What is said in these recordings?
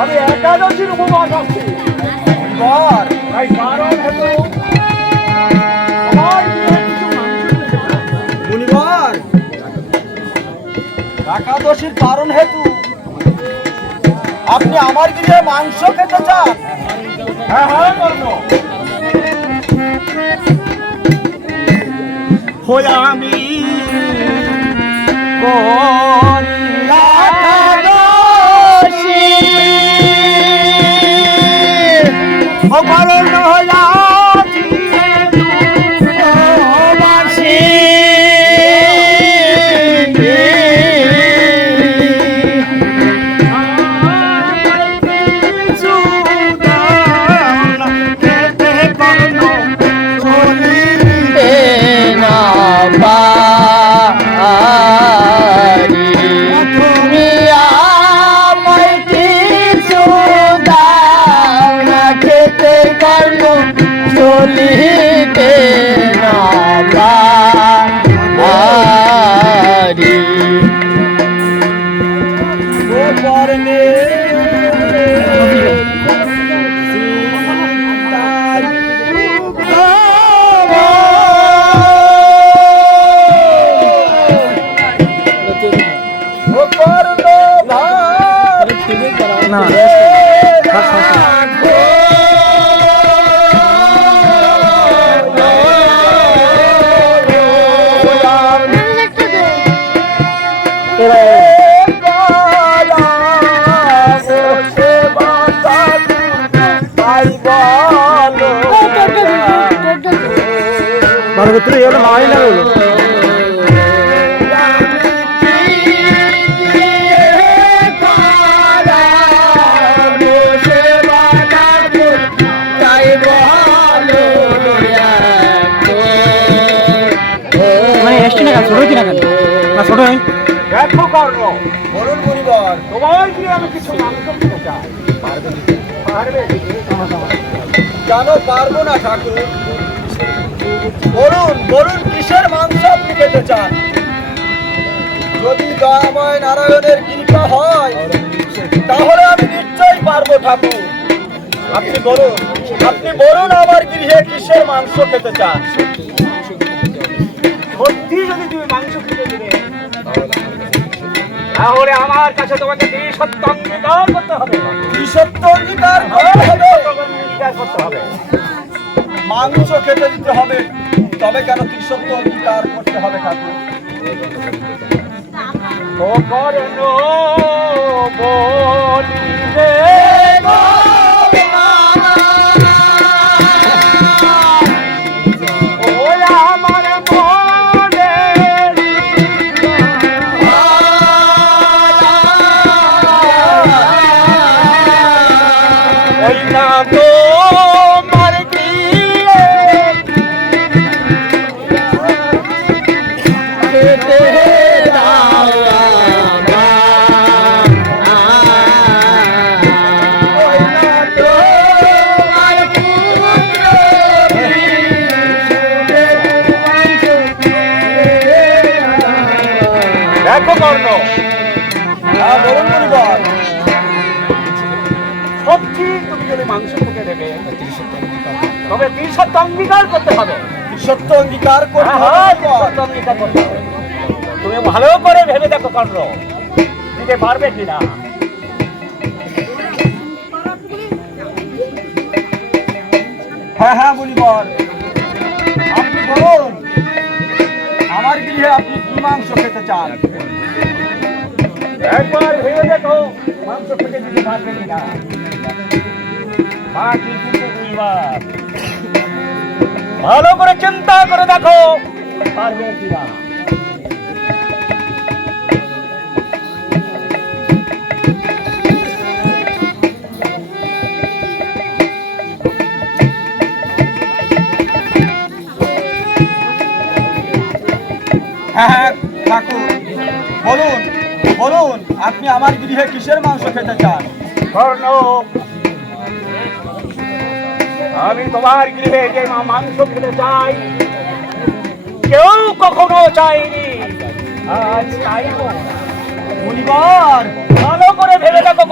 আমি একাদশীর উপবাস আছি তাই কারণ হলো। মুনিবর একাদশীর পালন হেতু। আপনি আমার গৃহে মাংস খেতে চান? হ্যাঁ হ্যাঁ কর্ণ হয়ে আমি মানে এসছি না কেন? ছোট হয়েছি না কেন? না ছোট হয়নি? দেখো কর্ণ বলুন মুনিবর সবাই মিলে আমি কিছু চাই। পারবে কেন পারব না ঠাকুর। বলুন বলুন কিসের মাংস আপনি খেতে চান? যদি দয়াময় নারায়ণের কৃপা হয় তাহলে আমি নিশ্চয়ই পারব ঠাকুর। আপনি বলুন আপনি বলুন আমার গৃহে কিসের মাংস খেতে চান? সত্যি যদি তুমি মাংস খেতে দিবে তাহলে আমার কাছে তোমাকে সত্য অঙ্গীকার করতে হবে। সত্য অঙ্গীকার করতে হবে। অঙ্গীকার করতে হবে। মাংস খেতে দিতে হবে তবে কেন ত্রিসত্য অঙ্গীকার করতে হবে ঠাকুর কর্ণ। তুমি যদি মাংস থেকে দেবে তবে সত্য অঙ্গীকার করতে হ্যাঁ, হবে। হ্যাঁ, অঙ্গীকার করতে হবে। তুমি ভালো করে ভেবে দেখো কর্ণ দিতে পারবে কিনা হ্যাঁ হ্যাঁ আপনি বলুন আমার গৃহে আপনি কি মাংস খেতে চান? একবার ভেবে দেখো মাংস থেকে দিতে পারবে কিনা বাকি কিন্তু বুঝবার ভালো করে চিন্তা করে দেখো, পারবে কিনা। হ্যাঁ হ্যাঁ ঠাকুর, বলুন। বলুন আপনি আমার গৃহে কিসের মাংস খেতে চান? আমি তোমার গৃহে যে মাংস খেতে চাই কেউ কখনো চাইনি। আজ চাই মুনিবার ভালো করে ভেবে দেখো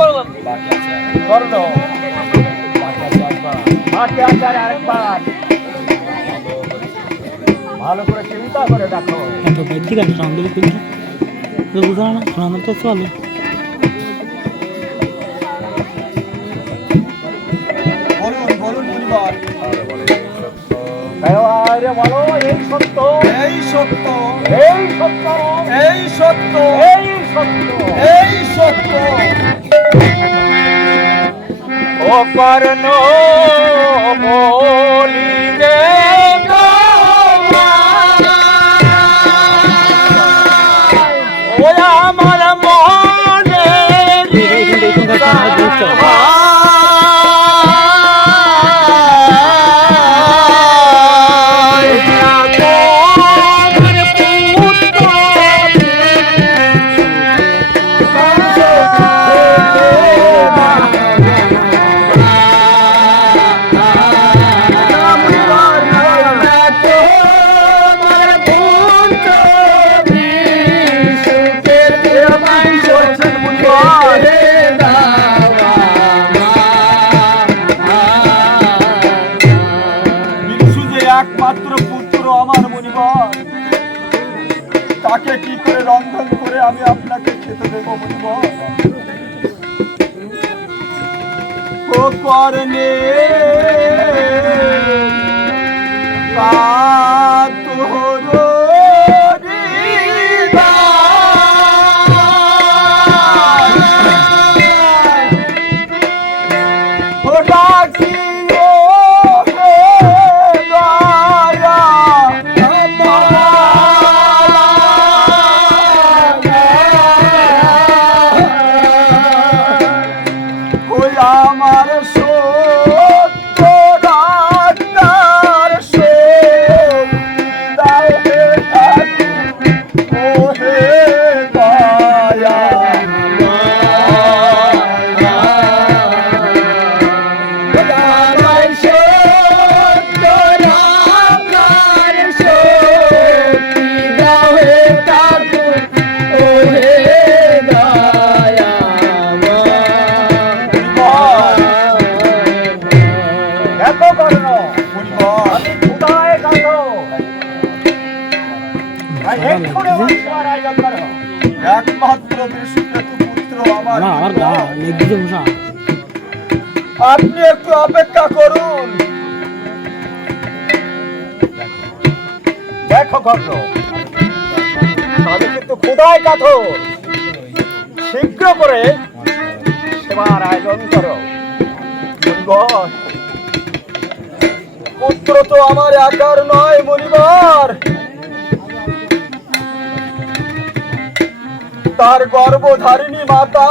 বাকি আছে আরেকবার ভালো করে চিন্তা করে দেখো। ঠিক আছে গান শোনান দিলে কিন্তু বুঝা না শোনানো তো চলে। বলুন বলুন মুনিবার আরে বলো এই সত্য। এই সত্য। এই সত্য। এই সত্য। এই সত্য। এই সত্য। ও কর্ণ বলিবে আপনাকে খেতে দেবো ও করনে একমাত্র পুত্র আমার আমার আমার গা লেগেছে মশা আপনি একটু অপেক্ষা করুন। দেখো কর্ণ আমি কিন্তু কোথায় কাথর শীঘ্র করে সেবার আয়োজন করো। পুত্র তো আমার একার নয় মনিবর। তার গর্ভধারিণী মাতা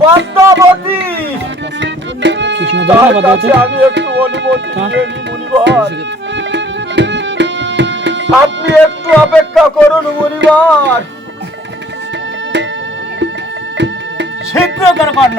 পদ্মাবতী তার কাছে আমি একটু অনুমতি হ্যাঁ। মনিবর। আপনি একটু অপেক্ষা করুন মুনিবার। শীঘ্র কর কর্ণ